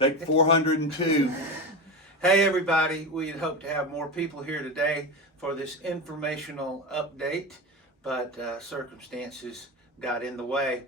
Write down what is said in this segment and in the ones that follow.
Take 402. Hey everybody, we had hoped to have more people here today for this informational update, but circumstances got in the way.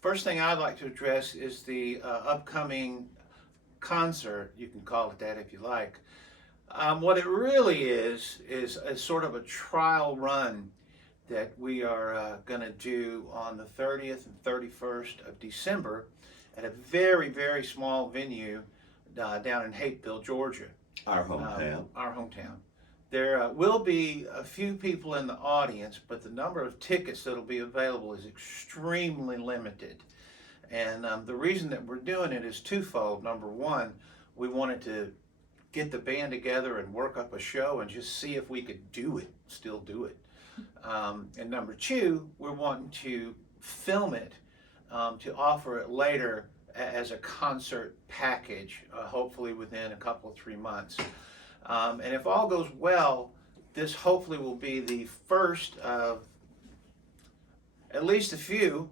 First thing I'd like to address is the upcoming concert. You can call it that if you like. What it really is a sort of a trial run that we are going to do on the 30th and 31st of December at a very, very small venue down in Hapeville, Georgia. Our hometown. Our hometown. There will be a few people in the audience, but the number of tickets that will be available is extremely limited. And the reason that we're doing it is twofold. Number one, we wanted to get the band together and work up a show and just see if we could do it, still do it. And number two, we're wanting to film it to offer it later as a concert package, hopefully within a couple of 3 months. And if all goes well, this hopefully will be the first of at least a few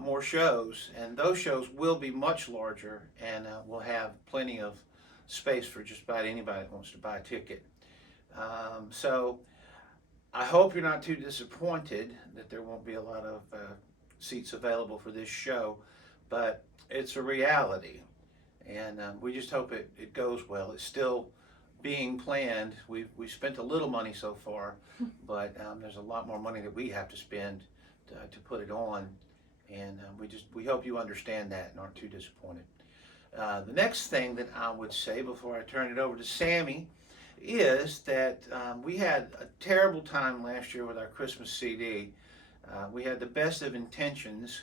more shows, and those shows will be much larger, and we'll have plenty of space for just about anybody that wants to buy a ticket. So I hope you're not too disappointed that there won't be a lot of seats available for this show, but it's a reality, and we just hope it goes well. It's still being planned. We've spent a little money so far, but there's a lot more money that we have to spend to put it on, and we hope you understand that and aren't too disappointed. The next thing that I would say before I turn it over to Sammy is that we had a terrible time last year with our Christmas CD. We had the best of intentions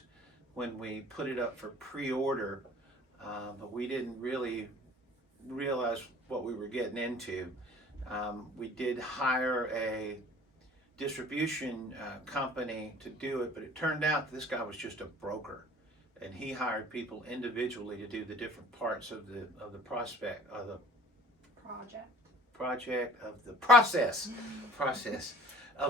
when we put it up for pre-order, but we didn't really realize what we were getting into. We did hire a distribution company to do it, but it turned out that this guy was just a broker, and he hired people individually to do the different parts of the process of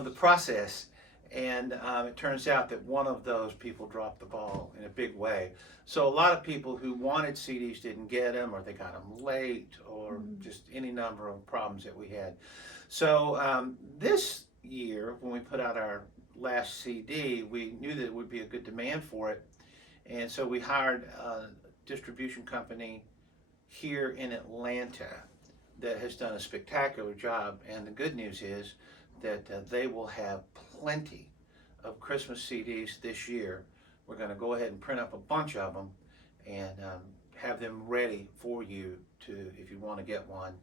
the process. And it turns out that one of those people dropped the ball in a big way. So a lot of people who wanted CDs didn't get them, or they got them late, or just any number of problems that we had. So this year, when we put out our last CD, we knew that it would be a good demand for it. And so we hired a distribution company here in Atlanta that has done a spectacular job. And the good news is that they will have plenty of Christmas CDs this year. We're going to go ahead and print up a bunch of them and have them ready for you if you want to get one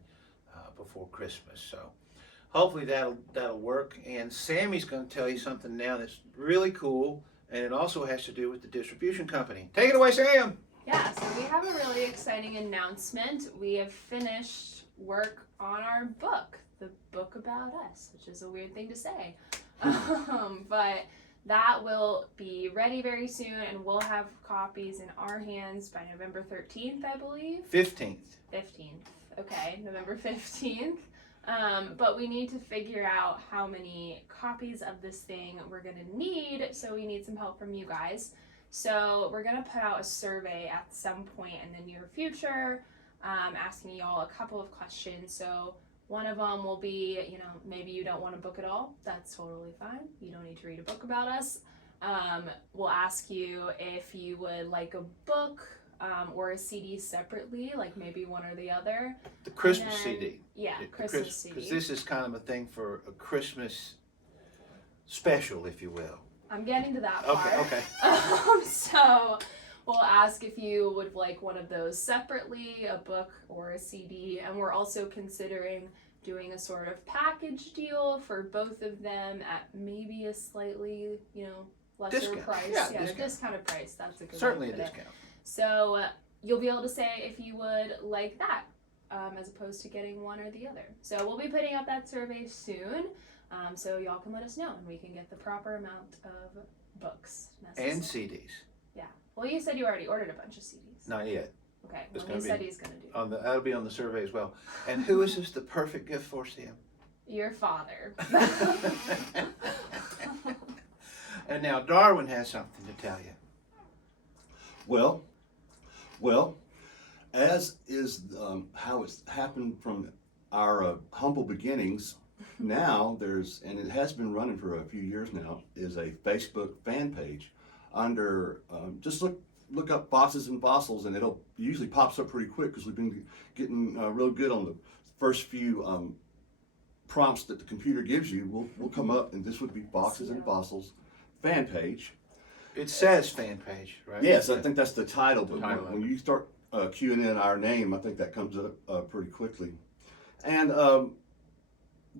before Christmas. So hopefully that'll work. And Sammy's going to tell you something now that's really cool, and it also has to do with the distribution company. Take it away, Sam. Yeah, so we have a really exciting announcement. We have finished work on our book, the book about us, which is a weird thing to say. But that will be ready very soon, and we'll have copies in our hands by November 13th, I believe. 15th. 15th. Okay, November 15th. But we need to figure out how many copies of this thing we're going to need, so we need some help from you guys. So we're going to put out a survey at some point in the near future, asking y'all a couple of questions. So one of them will be, maybe you don't want a book at all. That's totally fine. You don't need to read a book about us. We'll ask you if you would like a book or a CD separately, like maybe one or the other. The Christmas CD. Yeah, Christmas CD. Because this is kind of a thing for a Christmas special, if you will. I'm getting to that part. Okay. So we'll ask if you would like one of those separately, a book or a CD, and we're also considering doing a sort of package deal for both of them at maybe a slightly, lesser Discount. price. Yeah, a discounted price. That's a good Certainly way to a put it. discount. So you'll be able to say if you would like that, as opposed to getting one or the other. So we'll be putting out that survey soon, so y'all can let us know, and we can get the proper amount of books necessary. And CDs. Yeah. Well, you said you already ordered a bunch of CDs. Not yet. Okay. It's Well, he gonna said be he's going to do. That'll be on the survey as well. And who is this the perfect gift for, Sam? Your father. And now Darwin has something to tell you. Well, as is how it's happened from our humble beginnings, now there's, and it has been running for a few years now, is a Facebook fan page under, just look up Foxes and Fossils, and it'll usually pops up pretty quick because we've been getting real good on the first few prompts that the computer gives you. Will come up, and this would be Foxes and Fossils fan page. It says fan page, right? Yes, I think that's the title, but title when you start queuing in our name, I think that comes up pretty quickly. And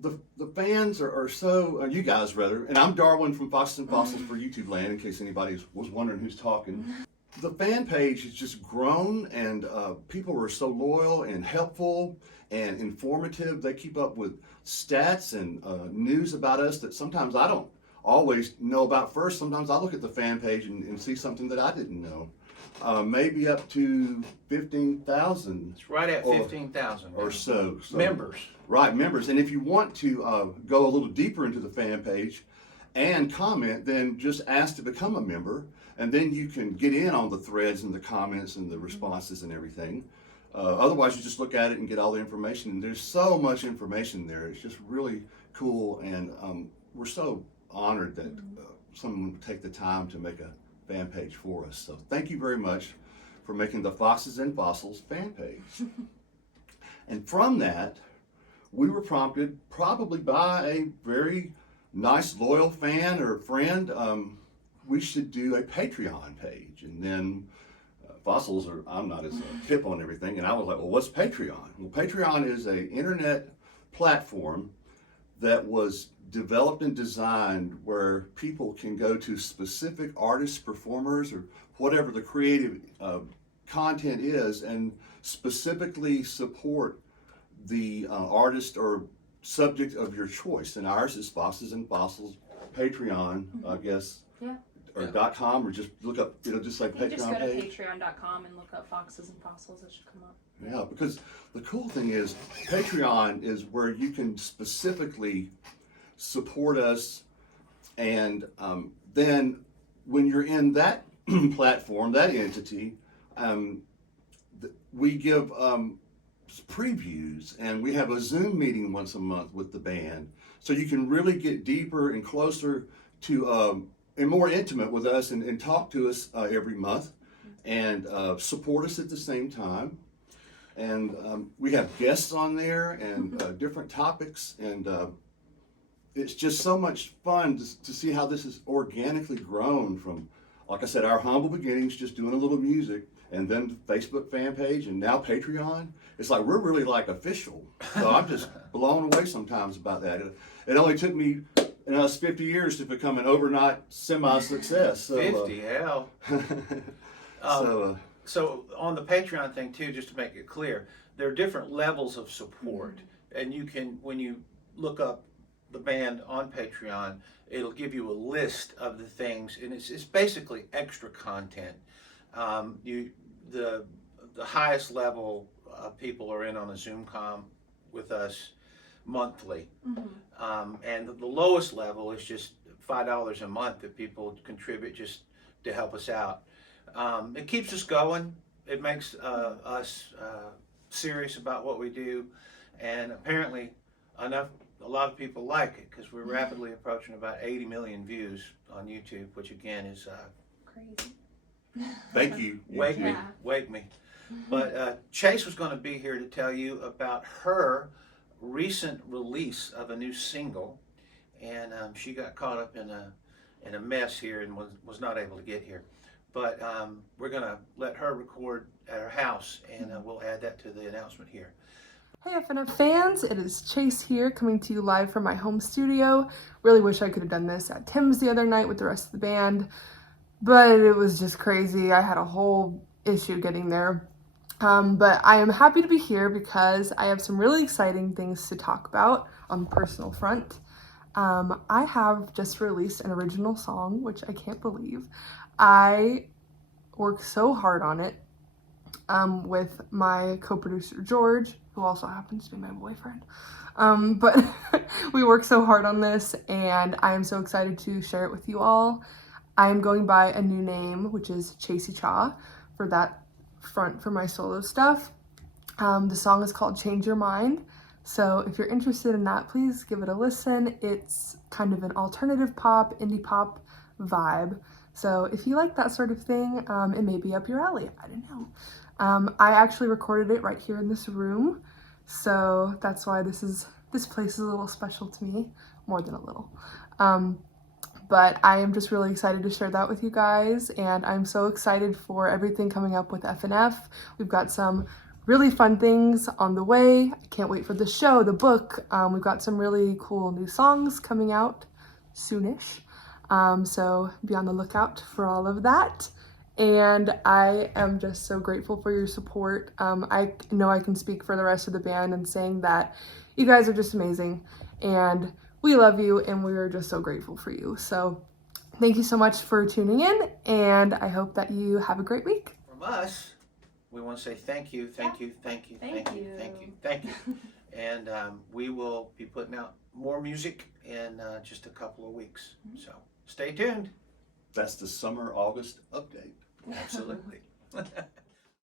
the fans are so, you guys rather, and I'm Darwin from Foxes and Fossils for YouTube Land, in case anybody was wondering who's talking. The fan page has just grown, and people are so loyal and helpful and informative. They keep up with stats and news about us that sometimes I don't always know about first. Sometimes I look at the fan page and see something that I didn't know. Maybe up to 15,000. It's right at 15,000 or so. Members. Right, members. And if you want to go a little deeper into the fan page and comment, then just ask to become a member, and then you can get in on the threads and the comments and the responses and everything. Otherwise, you just look at it and get all the information. And there's so much information there. It's just really cool, and we're so honored that someone would take the time to make a fan page for us. So thank you very much for making the Foxes and Fossils fan page. And from that, we were prompted, probably by a very nice, loyal fan or friend, we should do a Patreon page. And then Fossils are, I'm not as hip on everything, and I was like, well, what's Patreon? Well, Patreon is an internet platform that was developed and designed where people can go to specific artists, performers, or whatever the creative content is, and specifically support the artist or subject of your choice. And ours is Foxes and Fossils Patreon, I guess, or .com, or just look up, it'll just say Patreon. You just go to page. patreon.com and look up Foxes and Fossils. It should come up. Yeah, because the cool thing is Patreon is where you can specifically support us, and then when you're in that platform, that entity, we give previews, and we have a Zoom meeting once a month with the band, so you can really get deeper and closer to and more intimate with us, and talk to us every month, and support us at the same time. And we have guests on there, and different topics, and it's just so much fun to see how this has organically grown from, like I said, our humble beginnings, just doing a little music, and then the Facebook fan page, and now Patreon. It's like we're really like official. So I'm just blown away sometimes about that. It only took me, us 50 years to become an overnight semi-success. So, 50, hell. So on the Patreon thing too, just to make it clear, there are different levels of support, and you can, when you look up the band on Patreon, it'll give you a list of the things, and it's basically extra content. The highest level people are in on a Zoom com with us monthly, and the lowest level is just $5 a month that people contribute just to help us out. It keeps us going. It makes us serious about what we do, and apparently a lot of people like it, because we're rapidly approaching about 80 million views on YouTube, which again is crazy. Thank you. Wake me. But Chase was going to be here to tell you about her recent release of a new single, and she got caught up in a mess here and was not able to get here. But we're going to let her record at her house, and we'll add that to the announcement here. Hey F&F fans, it is Chase here, coming to you live from my home studio. Really wish I could have done this at Tim's the other night with the rest of the band, but it was just crazy. I had a whole issue getting there. But I am happy to be here because I have some really exciting things to talk about on the personal front. I have just released an original song, which I can't believe. I worked so hard on it with my co-producer George, who also happens to be my boyfriend. But we worked so hard on this, and I am so excited to share it with you all. I am going by a new name, which is Chasey Cha, for that front for my solo stuff. The song is called Change Your Mind. So if you're interested in that, please give it a listen. It's kind of an alternative pop, indie pop vibe. So if you like that sort of thing, it may be up your alley. I don't know. I actually recorded it right here in this room. So that's why this place is a little special to me, more than a little. But I am just really excited to share that with you guys, and I'm so excited for everything coming up with F&F. We've got some really fun things on the way. I can't wait for the show, the book. We've got some really cool new songs coming out soonish. So be on the lookout for all of that. And I am just so grateful for your support. I know I can speak for the rest of the band in saying that you guys are just amazing, and we love you, and we are just so grateful for you. So thank you so much for tuning in, and I hope that you have a great week. From us, we want to say thank you, thank you, thank you, Thank thank you, you. thank you, thank you. And we will be putting out more music in just a couple of weeks. So stay tuned. That's the summer August update. Absolutely.